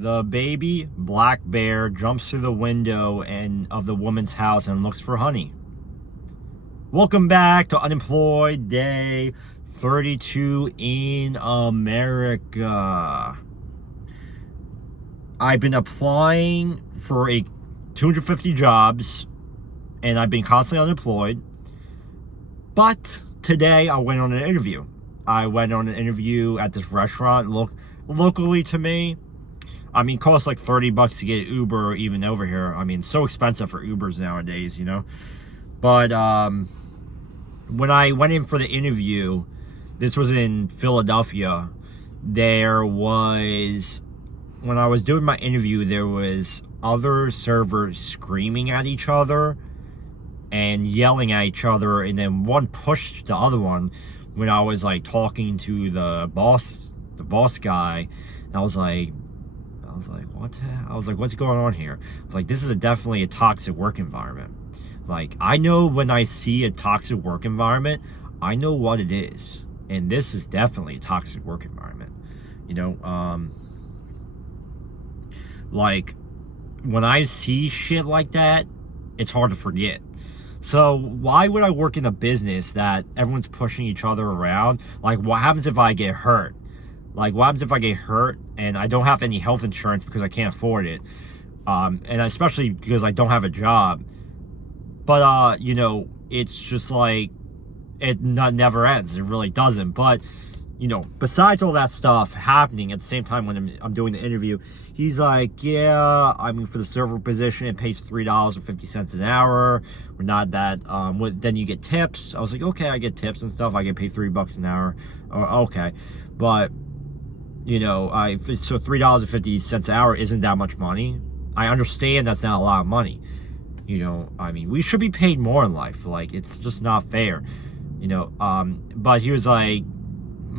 The baby black bear jumps through the window of the woman's house and looks for honey. Welcome back to Unemployed Day 32 in America. I've been applying for 250 jobs, and I've been constantly unemployed. But today I went on an interview. I went on an interview at this restaurant locally to me. I mean, it costs like $30 to get Uber even over here. I mean, it's so expensive for Ubers nowadays, you know. But when I went in for the interview, this was in Philadelphia. When I was doing my interview, there was other servers screaming at each other and yelling at each other, and then one pushed the other one when I was like talking to the boss guy. And I was like, what the hell? I was like, what's going on here? I was like, this is definitely a toxic work environment. Like, I know when I see a toxic work environment, I know what it is. And this is definitely a toxic work environment. You know, like, when I see shit like that, it's hard to forget. So why would I work in a business that everyone's pushing each other around? Like, what happens if I get hurt? Like, what happens if I get hurt and I don't have any health insurance because I can't afford it? And especially because I don't have a job. But, you know, it's just like, it never ends. It really doesn't. But, you know, besides all that stuff happening at the same time when I'm doing the interview, he's like, yeah, I mean, for the server position, it pays $3.50 an hour. We're not that, then you get tips. I was like, okay, I get tips and stuff. I get paid $3 an hour. Okay. But, you know, so $3.50 an hour isn't that much money. I understand that's not a lot of money. You know, I mean, we should be paid more in life. Like, it's just not fair. You know, but he was like,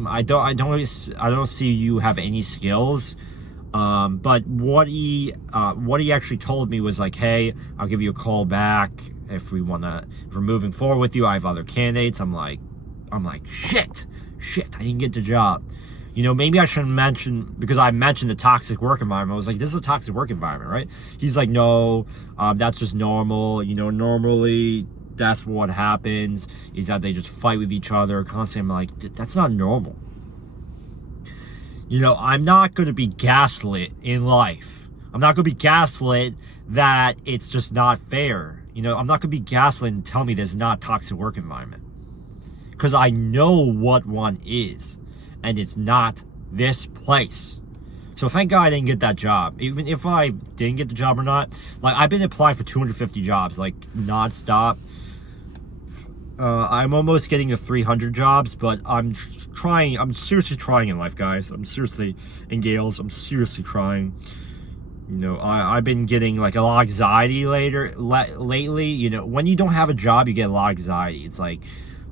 I don't see you have any skills. But what he actually told me was like, hey, I'll give you a call back if we're moving forward with you. I have other candidates. I'm like, shit, I didn't get the job. You know, maybe I shouldn't mention, because I mentioned the toxic work environment. I was like, this is a toxic work environment, right? He's like, no, that's just normal. You know, normally that's what happens, is that they just fight with each other constantly. I'm like, that's not normal. You know, I'm not going to be gaslit in life. I'm not going to be gaslit that it's just not fair. You know, I'm not going to be gaslit and tell me there's not a toxic work environment. Because I know what one is. And it's not this place. So thank God I didn't get that job. Even if I didn't get the job or not, like, I've been applying for 250 jobs, like, nonstop. I'm almost getting to 300 jobs, but I'm seriously trying in life, guys. I'm seriously, in Gales, I'm seriously trying. You know, I've been getting, like, a lot of anxiety lately. You know, when you don't have a job, you get a lot of anxiety. It's like,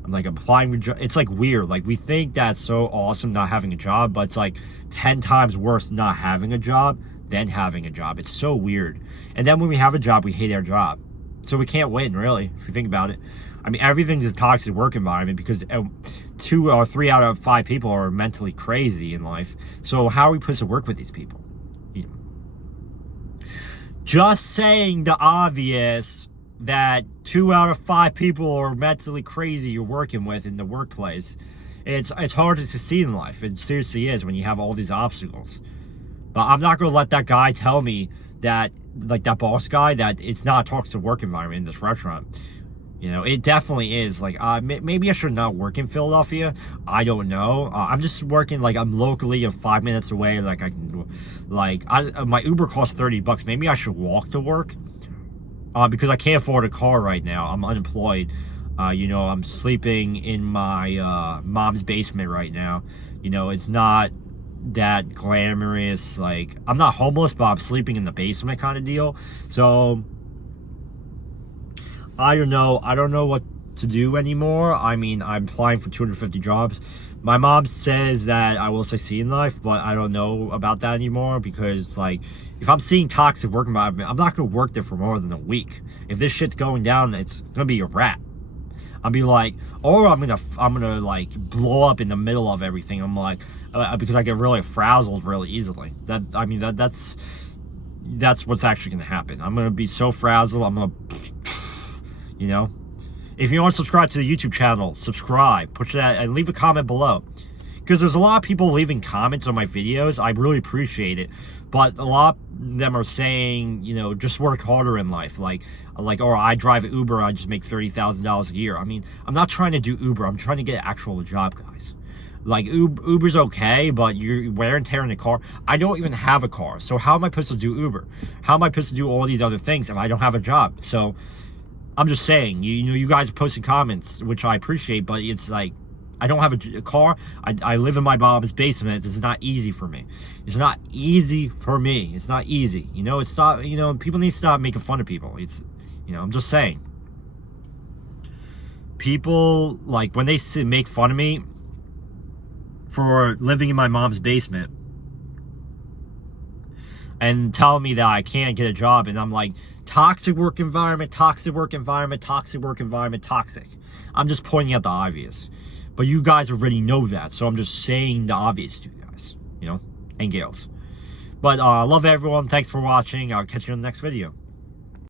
I'm like applying for jobs. It's like weird. Like, we think that's so awesome not having a job, but it's like 10 times worse not having a job than having a job. It's so weird. And then when we have a job, we hate our job. So we can't win, really, if you think about it. I mean, everything's a toxic work environment because 2 or 3 out of 5 people are mentally crazy in life. So how are we supposed to work with these people? You know, just saying the obvious, that 2 out of 5 people are mentally crazy you're working with in the workplace. It's hard to succeed in life. It seriously is when you have all these obstacles. But I'm not going to let that guy tell me that, like that boss guy, that it's not a toxic work environment in this restaurant. You know, it definitely is. Like, maybe I should not work in Philadelphia. I don't know. I'm just working, like, I'm locally, I'm 5 minutes away. Like, I can, like, my Uber costs $30. Maybe I should walk to work. Because I can't afford a car right now. I'm unemployed. You know, I'm sleeping in my mom's basement right now. You know, it's not that glamorous. Like, I'm not homeless, but I'm sleeping in the basement kind of deal. So, I don't know what to do anymore. I mean, I'm applying for 250 jobs. My mom says that I will succeed in life, but I don't know about that anymore because, like, if I'm seeing toxic work environment, I'm not going to work there for more than a week. If this shit's going down, it's going to be a wrap. I'll be like, or I'm gonna like blow up in the middle of everything. I'm like, because I get really frazzled really easily. That's what's actually going to happen. I'm going to be so frazzled. I'm going to, you know. If you want to subscribe to the YouTube channel, subscribe, push that, and leave a comment below. Because there's a lot of people leaving comments on my videos. I really appreciate it. But a lot of them are saying, you know, just work harder in life. Like, or I drive Uber, I just make $30,000 a year. I mean, I'm not trying to do Uber. I'm trying to get an actual job, guys. Like, Uber's okay, but you're wear and tear in the car. I don't even have a car. So how am I supposed to do Uber? How am I supposed to do all these other things if I don't have a job? So I'm just saying, you know, you guys are posting comments, which I appreciate, but it's like, I don't have a car. I live in my mom's basement. This is not easy for me. It's not easy for me. It's not easy. You know, it's not, you know, people need to stop making fun of people. It's, you know, I'm just saying. People, like, when they make fun of me for living in my mom's basement and tell me that I can't get a job, and I'm like, toxic work environment, toxic work environment, toxic work environment, toxic. I'm just pointing out the obvious. But you guys already know that, so I'm just saying the obvious to you guys, you know, and gals. But I love everyone. Thanks for watching. I'll catch you in the next video.